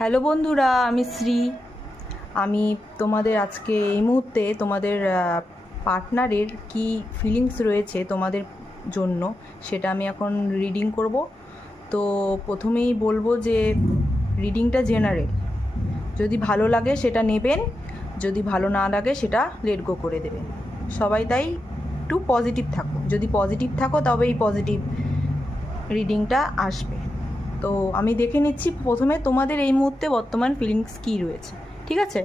Hello বন্ধুরা, আমি শ্রী। আমি তোমাদের আজকে এই মুহূর্তে তোমাদের পার্টনারের কি ফিলিংস রয়েছে তোমাদের জন্য সেটা আমি এখন রিডিং করব। তো প্রথমেই বলবো যে রিডিংটা জেনারেল, যদি ভালো লাগে সেটা নেবেন, যদি ভালো না লাগে সেটা লেট গো করে দেবেন। সবাই তাই একটু পজিটিভ থাকো, যদি পজিটিভ থাকো তবে এই পজিটিভ রিডিংটা আসবে। তো আমি দেখে নিচ্ছি প্রথমে তোমাদের এই মুহূর্তে বর্তমান ফিলিংস কী রয়েছে, ঠিক আছে?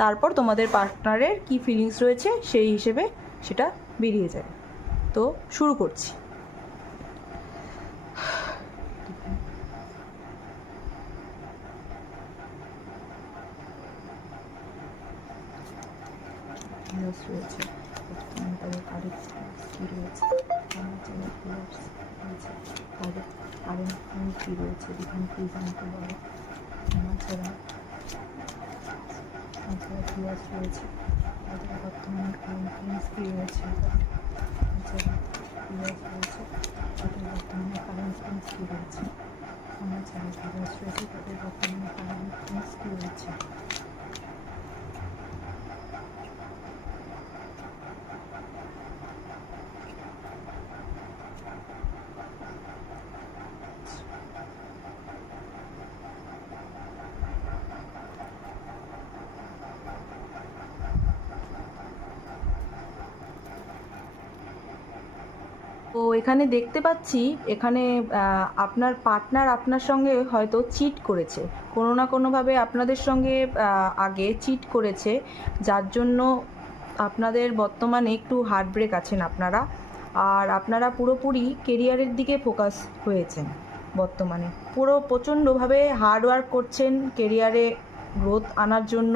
তারপর তোমাদের পার্টনারের কী ফিলিংস রয়েছে সেই হিসেবে সেটা বেরিয়ে যাবে। তো শুরু করছি। রয়েছে বর্তমানে তাদের কারেন্ট কী রয়েছে, তাদের কারেন্ট কী রয়েছে, ডিফারেন্ট প্লিজ আমাকে বলো। আমার ছাড়া ফিয়ার্স রয়েছে, তাদের বর্তমানে কারেন্ট ফিলিংস কী রয়েছে, এছাড়া ফিয়ার্স রয়েছে, তাদের বর্তমানে কারেন্ট ফিলিংস কী রয়েছে। আমার ছাড়া ফিয়ার্স রয়েছে, তাদের বর্তমানে কারেন্ট ফিলিংস কী রয়েছে। তো এখানে দেখতে পাচ্ছি, এখানে আপনার পার্টনার আপনার সঙ্গে হয়তো চিট করেছে, কোনো না কোনোভাবে আপনাদের সঙ্গে আগে চিট করেছে, যার জন্য আপনাদের বর্তমানে একটু হার্টব্রেক আছেন আপনারা। আর আপনারা পুরোপুরি কেরিয়ারের দিকে ফোকাস হয়েছেন বর্তমানে, প্রচণ্ডভাবে হার্ডওয়ার্ক করছেন কেরিয়ারে গ্রোথ আনার জন্য।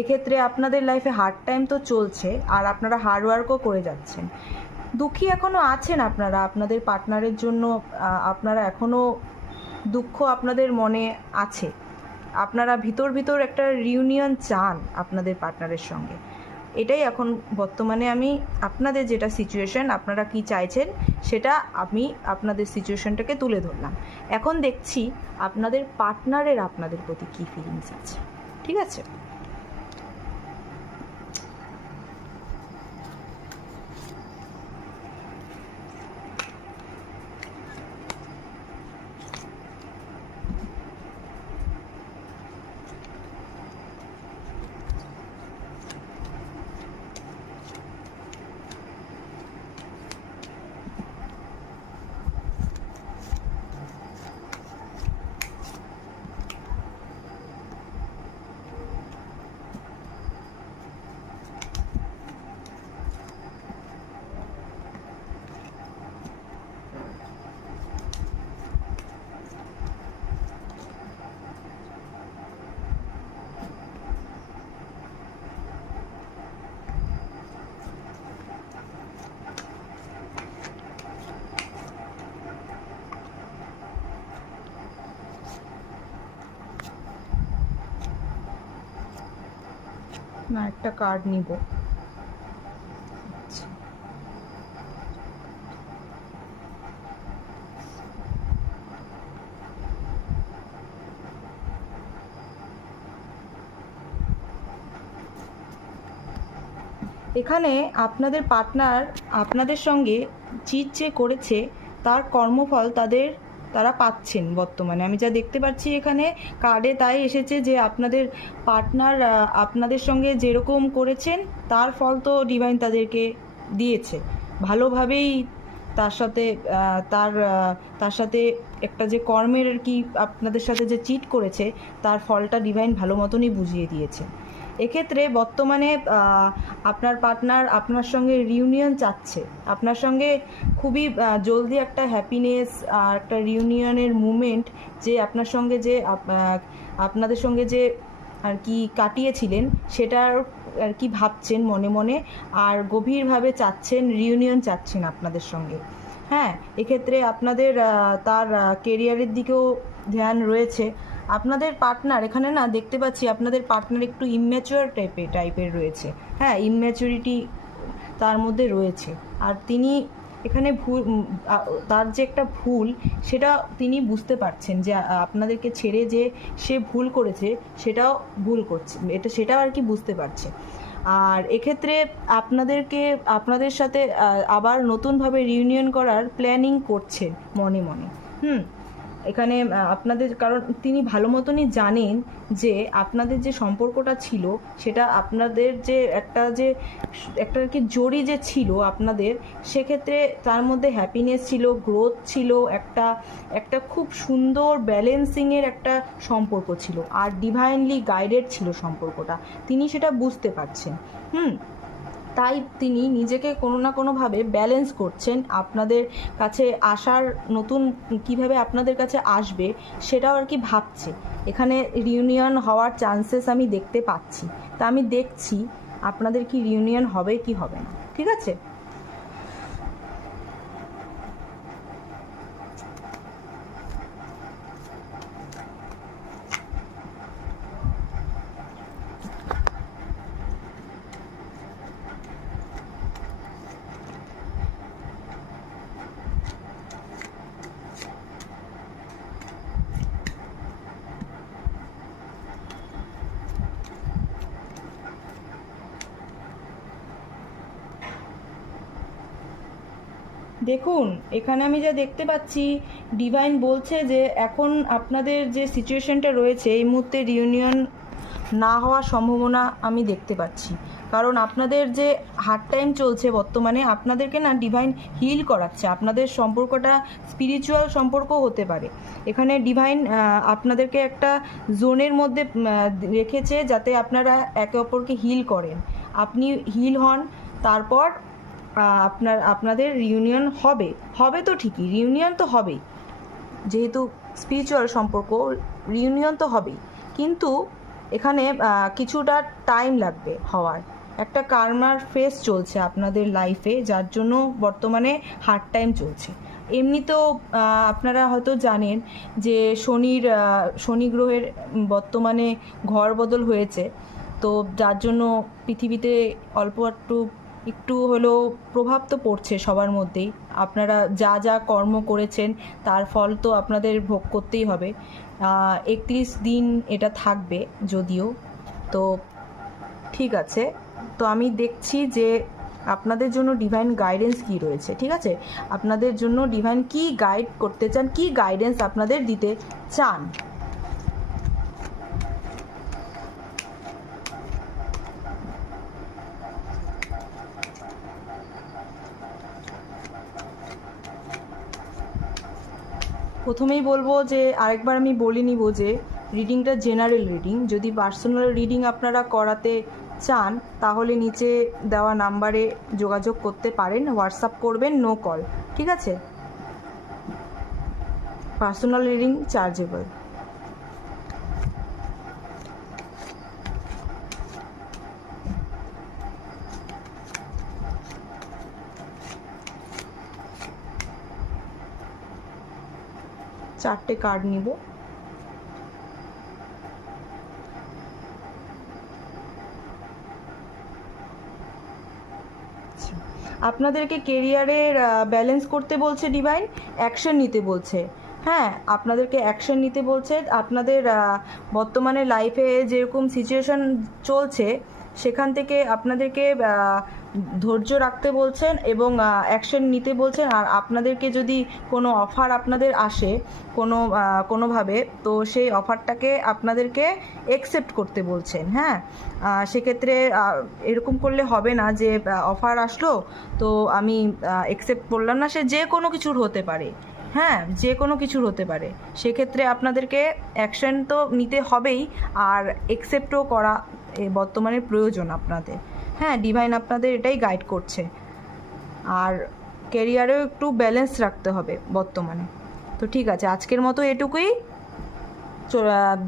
এক্ষেত্রে আপনাদের লাইফে হার্ড টাইম তো চলছে, আর আপনারা হার্ডওয়ার্কও করে যাচ্ছেন। দুঃখী এখনও আছেন আপনারা আপনাদের পার্টনারের জন্য, আপনারা এখনও দুঃখ আপনাদের মনে আছে। আপনারা ভিতর ভিতর একটা রিউনিয়ন চান আপনাদের পার্টনারের সঙ্গে। এটাই এখন বর্তমানে আমি আপনাদের যেটা সিচুয়েশন, আপনারা কি চাইছেন সেটা আমি আপনাদের সিচুয়েশনটাকে তুলে ধরলাম। এখন দেখছি আপনাদের পার্টনারের আপনাদের প্রতি কী ফিলিংস আছে, ঠিক আছে? না, একটা কার্ড নিব। এখানে আপনাদের পার্টনার আপনাদের সঙ্গে চিট যে করেছে তার কর্মফল তারা পাচ্ছেন বর্তমানে। আমি যা দেখতে পাচ্ছি এখানে কার্ডে তাই এসেছে যে আপনাদের পার্টনার আপনাদের সঙ্গে যেরকম করেছেন তার ফল তো ডিভাইন তাদেরকে দিয়েছে ভালোভাবেই। তার সাথে তার সাথে একটা যে কর্মের আর কি আপনাদের সাথে যে চিট করেছে তার ফলটা ডিভাইন ভালো মতনই বুঝিয়ে দিয়েছে। এক্ষেত্রে বর্তমানে আপনার পার্টনার আপনার সঙ্গে রিউনিয়ন চাচ্ছে, আপনার সঙ্গে খুবই জলদি একটা হ্যাপিনেস আর একটা রিউনিয়নের মুমেন্ট, যে আপনার সঙ্গে যে আপনাদের সঙ্গে যে আর কি কাটিয়েছিলেন সেটার আর কি ভাবছেন মনে মনে, আর গভীরভাবে চাচ্ছেন, রিউনিয়ন চাচ্ছেন আপনাদের সঙ্গে। হ্যাঁ, এক্ষেত্রে আপনাদের তার কেরিয়ারের দিকেও ধ্যান রয়েছে। আপনাদের পার্টনার এখানে না দেখতে পাচ্ছি আপনাদের পার্টনার একটু ইম্যাচিওর টাইপের রয়েছে। হ্যাঁ, ইম্যাচুরিটি তার মধ্যে রয়েছে, আর তিনি এখানে ভুল, তার যে একটা ভুল সেটা তিনি বুঝতে পারছেন যে আপনাদেরকে ছেড়ে যে সে ভুল করেছে সেটাও ভুল করছে, সেটাও আর কি বুঝতে পারছে। আর এক্ষেত্রে আপনাদের সাথে আবার নতুনভাবে রিউনিয়ন করার প্ল্যানিং করছেন মনে মনে। এখানে আপনাদের, কারণ তিনি ভালো মতনই জানেন যে আপনাদের যে সম্পর্কটা ছিল সেটা আপনাদের যে একটা আর কি জড়ি যে ছিল আপনাদের, সেক্ষেত্রে তার মধ্যে হ্যাপিনেস ছিল, গ্রোথ ছিল, একটা খুব সুন্দর ব্যালেন্সিংয়ের একটা সম্পর্ক ছিল, আর ডিভাইনলি গাইডেড ছিল সম্পর্কটা। তিনি সেটা বুঝতে পারছেন। তাই তিনি নিজেকে কোনো না কোনোভাবে ব্যালেন্স করছেন, আপনাদের কাছে আসার নতুন কিভাবে আপনাদের কাছে আসবে সেটাও আর কি ভাবছে। এখানে রিউনিয়ন হওয়ার চান্সেস আমি দেখতে পাচ্ছি, তা আমি দেখছি আপনাদের কি রিউনিয়ন হবে কি হবে না। ঠিক আছে, দেখুন এখানে আমি যা দেখতে পাচ্ছি, ডিভাইন বলছে যে এখন আপনাদের যে সিচুয়েশনটা রয়েছে এই মুহূর্তে রিউনিয়ন না হওয়ার সম্ভাবনা আমি দেখতে পাচ্ছি। কারণ আপনাদের যে হার্ড টাইম চলছে বর্তমানে, আপনাদেরকে না ডিভাইন হিল করাচ্ছে। আপনাদের সম্পর্কটা স্পিরিচুয়াল সম্পর্ক হতে পারে। এখানে ডিভাইন আপনাদেরকে একটা জোনের মধ্যে রেখেছে যাতে আপনারা একে অপরকে হিল করেন। আপনি হিল হন, তারপর আপনাদের রিউনিয়ন হবে তো ঠিকই, রিউনিয়ন তো হবেই, যেহেতু স্পিরিচুয়াল সম্পর্ক রিউনিয়ন তো হবেই, কিন্তু এখানে কিছুটা টাইম লাগবে হওয়ার। একটা কার্মার ফেজ চলছে আপনাদের লাইফে, যার জন্য বর্তমানে হার্ড টাইম চলছে। এমনিতেও আপনারা হয়তো জানেন যে শনি গ্রহের বর্তমানে ঘর বদল হয়েছে, তো যার জন্য পৃথিবীতে অল্প একটু হলেও প্রভাব তো পড়ছে সবার মধ্যেই। আপনারা যা যা কর্ম করেছেন তার ফল তো আপনাদের ভোগ করতেই হবে। 31 দিন এটা থাকবে যদিও, তো ঠিক আছে। তো আমি দেখছি যে আপনাদের জন্য ডিভাইন গাইডেন্স কী রয়েছে। ঠিক আছে, আপনাদের জন্য ডিভাইন কি গাইড করতে চান, কি গাইডেন্স আপনাদের দিতে চান। প্রথমেই বলবো যে আরেকবার আমি বলে নিব যে রিডিংটা জেনারেল রিডিং। যদি পার্সোনাল রিডিং আপনারা করাতে চান তাহলে নিচে দেওয়া নাম্বারে যোগাযোগ করতে পারেন, হোয়াটসঅ্যাপ করবেন, নো কল। ঠিক আছে, পার্সোনাল রিডিং চার্জেবল। চারটে কার্ড নিব। আপনাদেরকে কেরিয়ারের ব্যালেন্স করতে বলছে ডিভাইন, অ্যাকশন নিতে বলছে। হ্যাঁ, আপনাদেরকে অ্যাকশন নিতে বলছে। আপনাদের বর্তমানে লাইফে যেরকম সিচুয়েশন চলছে সেখান থেকে আপনাদেরকে ধৈর্য রাখতে বলছেন এবং অ্যাকশন নিতে বলছেন। আর আপনাদেরকে যদি কোনো অফার আপনাদের আসে কোনোভাবে, তো সেই অফারটাকে আপনাদেরকে অ্যাকসেপ্ট করতে বলছেন। হ্যাঁ, সেক্ষেত্রে এরকম করলে হবে না যে অফার আসলো তো আমি অ্যাকসেপ্ট করলাম না, সে যে কোনো কিছুর হতে পারে। হ্যাঁ, যে কোনো কিছুর হতে পারে। সেক্ষেত্রে আপনাদেরকে অ্যাকশন তো নিতে হবেই, আর অ্যাকসেপ্টও করা বর্তমানে প্রয়োজন আপনাদের। হ্যাঁ, ডিভাইন আপনাদের এটাই গাইড করছে। আর ক্যারিয়ারেও একটু ব্যালেন্স রাখতে হবে বর্তমানে। তো ঠিক আছে, আজকের মতো এটুকুই।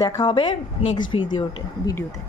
দেখা হবে নেক্সট ভিডিওতে।